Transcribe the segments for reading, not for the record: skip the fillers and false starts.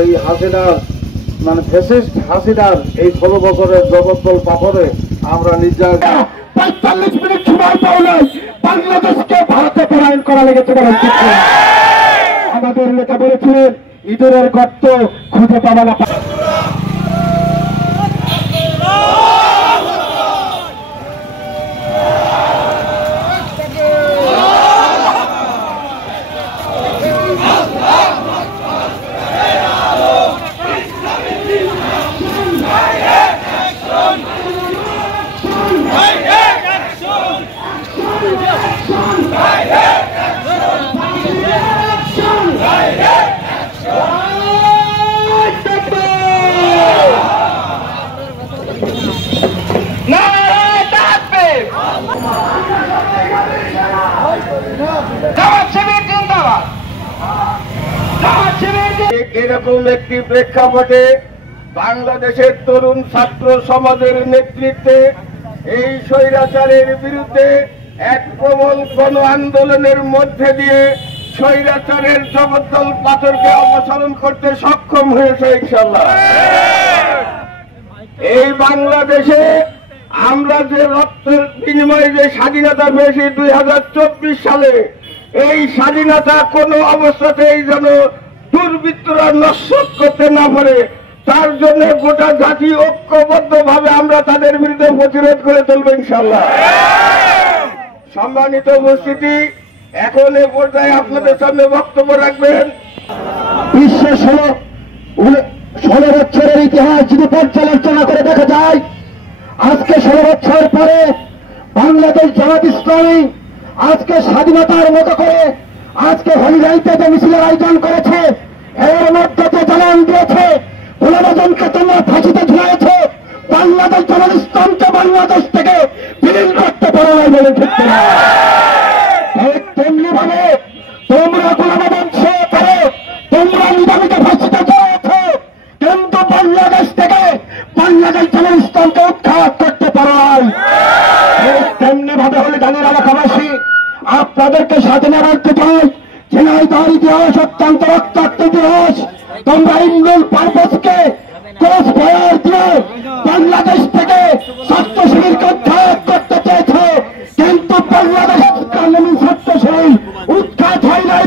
এই হাসিনার ফ্যাসিস্ট হাসিনার এই 16 বছরের জগদ্দল পাথরে আমরা নির্যাতন 45 মিনিট সময় পাওয়া বাংলাদেশকে ভারতে পলায়ন করা লেগেছে। আমাদের নেতা বলেছিলেন ইঁদুরের গর্ত খুঁজে পাওয়া না। এরকম একটি প্রেক্ষাপটে বাংলাদেশের তরুণ ছাত্র সমাজের নেতৃত্বে এই স্বৈরাচারের বিরুদ্ধে এক প্রবল গণ আন্দোলনের মধ্যে দিয়ে স্বৈরাচারের জগদ্দল পাথরকে অপসারণ করতে সক্ষম হয়েছে ইনশাআল্লাহ। এই বাংলাদেশে আমরা যে রক্তের বিনিময়ে যে স্বাধীনতা পেয়েছি 2024 সালে, এই স্বাধীনতা কোনো অবস্থাতেই যেন দুর্বৃত্তরা নস্যাৎ করতে না পারে, তার জন্য গোটা জাতি ঐক্যবদ্ধভাবে আমরা তাদের বিরুদ্ধে প্রতিরোধ করে তুলব ইনশাআল্লাহ। সম্মানিত উপস্থিতি, এখন এ পর্যায়ে আপনাদের সামনে বক্তব্য রাখবেন বিশ্ব 16 বছরের ইতিহাস যদি পর্যালোচনা করে দেখা যায়, আজকে 16 বছর পরে বাংলাদেশ জামাত ইসলামী আজকে স্বাধীনতার মতো করে আজকে হলিরাইতে যে মিছিলের আয়োজন করেছে, এর মধ্যে যে জানান দিয়েছে, 15 জনকে তোমরা ফাঁসিতে ঝুলাইছে, বাংলাদেশ জামাত ইসলামকে বাংলাদেশ থেকে বিলীন করতে পারো নাই বলে ঠিক না। তেমনি ভাবে তোমরা গোলামি বংশ করো, তোমরা নিজামীকে ফাঁসিতে ঝুলাইছ, কিন্তু বাংলাদেশ থেকে বাংলাদেশ জামাত ইসলামকে উৎখাত করতে পারো নাই। তেমনি ভাবে হলে জানের এলাকাবাসী আপনাদেরকে স্বাধীন রাখতে চাই, ঝিনাইদহের ইতিহাস অত্যন্ত রক্তাক্ত ইতিহাস। তোমরা ইন্ডিয়ান পারপাসকে ক্রস ফায়ার দিয়ে বাংলাদেশ থেকে ছাত্র শিবিরকে উৎখাত করতে চেয়েছে, কিন্তু বাংলাদেশ ছাত্র শিবির উৎখাত হয় নাই।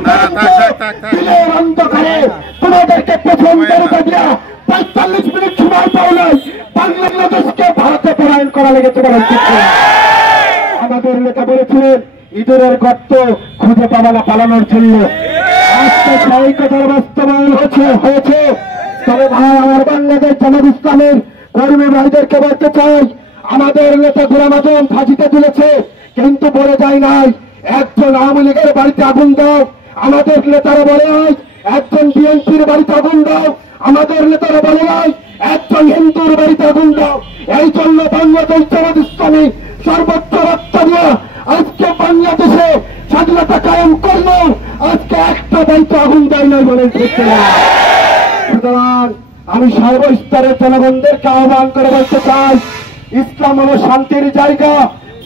দিনের অন্ধকারে তোমাদেরকে প্রথম তালিকা দিয়া 45 মিনিট সময় পাও নাই বাংলাদেশকে ভারতে পলায়ন করা লেগেছে। আমাদের নেতা বলেছিলেন ইঁদুরের গর্ত খুঁজে পাওয়া না পালানোর জন্য। আজকে সেই কথার বাস্তবায়ন হয়েছে। তবে ভাই, আমার বাংলাদেশ জামাত ইসলামের কর্মী ভাইদেরকে বলতে চাই, আমাদের নেতা গোলাম আজম ফাঁসিতে তুলেছে, কিন্তু বলে যায় নাই একজন আওয়ামী লীগের বাড়িতে আগুন দাও। আমাদের নেতারা বলে নাই একজন বিএনপির বাড়িতে আগুন দাও। আমাদের নেতারা বলে নাই একজন হিন্দুর বাড়িতে আগুন দাও। এই জন্য বাংলাদেশ জামাত ইসলামী সর্বোচ্চ রক্ত দিয়ে আজকে বাংলাদেশে স্বাধীনতা কায়েম করলো। আজকে একটা বাড়িতে আগুন দেয় নাই বলেন ঠিক না। সুতরাং আমি সর্বস্তরের জনগণদেরকে আহ্বান করে বলতে চাই, ইসলাম হলো শান্তির জায়গা।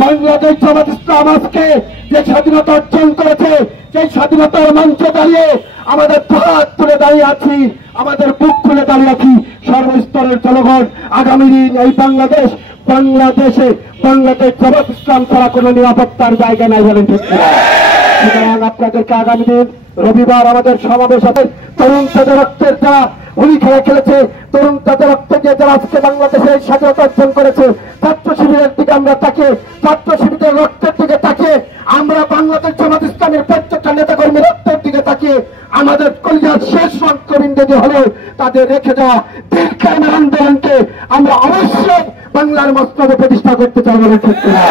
বাংলাদেশ জামাত ইসলাম আজকে যে স্বাধীনতা অর্জন করেছে, সেই স্বাধীনতার মঞ্চে দাঁড়িয়ে আমাদের হাত তুলে দাঁড়িয়ে আছি, আমাদের বুক খুলে দাঁড়িয়ে আছি। সর্বস্তরের জনগণ আগামী দিন এই বাংলাদেশে বাংলাদেশ জামাত ইসলাম ছাড়া কোন নিরাপত্তার জায়গা নাই বলেন ঠিক না। সুতরাং আপনাদেরকে আগামী দিন রবিবার আমাদের সমাবেশ হবে। তরুণ তাদের রক্তের যারা হোলি খেলা খেলেছে, তরুণ তাদের রক্ত দিয়ে যারা আজকে বাংলাদেশে স্বাধীনতা অর্জন করেছে, ছাত্র শিবিরের দিকে আমরা তাকিয়ে, ছাত্র শিবিরের রক্তের দিকে তাকিয়ে, আমরা বাংলাদেশ জামাত ইসলামের প্রত্যেকটা নেতা কর্মীর রক্তের দিকে তাকিয়ে আমাদের কলিজার শেষ রক্তবিন্দু হলেও তাদের রেখে যাওয়া দীর্ঘায়নের আন্দোলনকে আমরা অবশ্যই বাংলার মস্তকে প্রতিষ্ঠা করতে চাই বলে ঠিক না।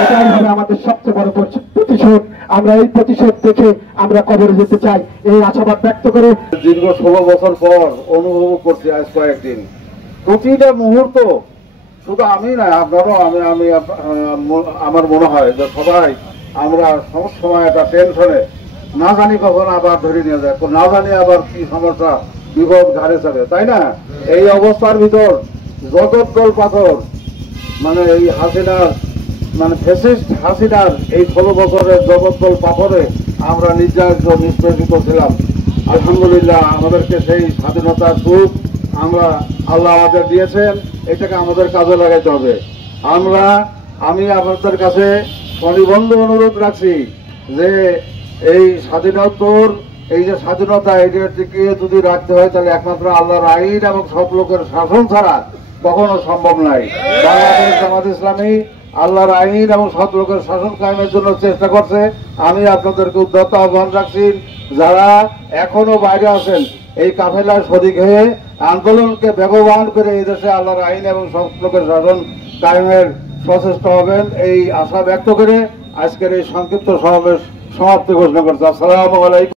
এটাই হবে আমাদের সবচেয়ে বড় প্রতিশোধ। আমরা এই প্রতিশোধ দেখে আমরা কবরে যেতে চাই, এই আশাবাদ ব্যক্ত করে দীর্ঘ 16 বছর পর অনুভব করছি আজ কয়েকদিন প্রতিটা মুহূর্ত, শুধু আমি না, আপনারও আমি আমার মনে হয় যে সবাই আমরা সবসময় একটা টেনশনে, না জানি কখন আবার ধরে নিয়ে যায়, না জানি আবার কি সমস্যা বিপদ ঘাড়ে চলে, তাই না? এই অবস্থার ভিতর জগদ্দল পাথর এই হাসিনার ফ্যাসিস্ট হাসিনার এই 16 বছরের জগদ্দল পাথরে আমরা নির্যাতিত নিষ্পেষিত ছিলাম। আলহামদুলিল্লাহ আমাদেরকে সেই স্বাধীনতার সুখ আমরা আল্লাহ আমাদের দিয়েছেন, এটাকে আমাদের কাজে লাগাইতে হবে। আমি আপনাদের কাছে স্বনিবন্ধ অনুরোধ রাখছি যে এই স্বাধীনতার এই যে স্বাধীনতা এটাকে যদি রাখতে হয় তাহলে একমাত্র আল্লাহর আইন এবং সব লোকের শাসন ছাড়া কখনো সম্ভব নয়। বাংলাদেশ জামাত ইসলামী আল্লাহর আইন এবং সব লোকের শাসন কায়েমের জন্য চেষ্টা করছে। আমি আপনাদেরকে উদ্যত আহ্বান রাখছি, যারা এখনো বাইরে আছেন এই কাফেলার শরীক হয়ে আন্দোলনকে বেগবান করে এই দেশে আল্লাহর আইন এবং সব লোকের শাসন কায়েমের সচেষ্ট হবেন, এই আশা ব্যক্ত করে আজকের এই সংক্ষিপ্ত সমাবেশ সমাপ্তি ঘোষণা করছে। আসসালামু আলাইকুম।